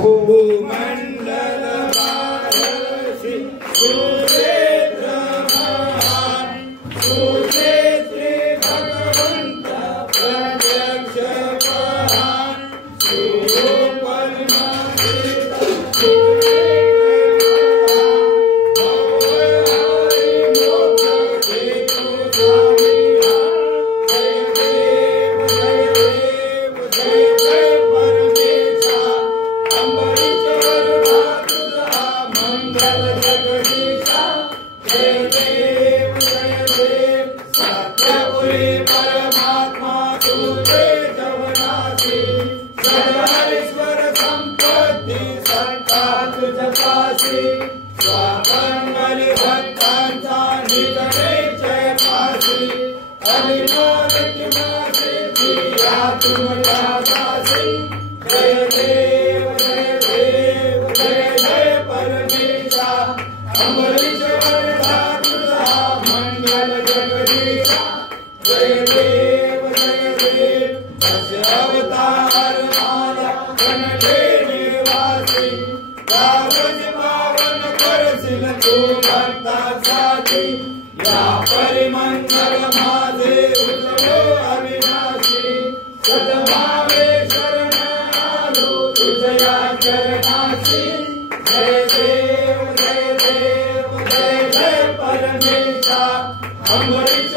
भूमंडल वारसी सुरेन्द्र महान सुक्षेत्री भगवंत प्रत्यक्ष महान परमात्मा तुझे जवनासी सर्वेश्वर संपत्ति सत्ता तुझपासी स्वामंगल भक्तांचा निजने जय पासी हरिमोदित मासे जिया तुमच्या दासी जय देव जय देव जय जय परमेशा अमरीश वरदा तुझा मंगल जगदीशा जय देव दश अवतार माला कनडे निवासी कागज पावन करशील तू भक्तासाठी या परिमंगल माझे उजळो अविनाशी सद्भावे शरण आलो तुझया चरणाशी जय देव जय देव जय जय परमेशा अमरीश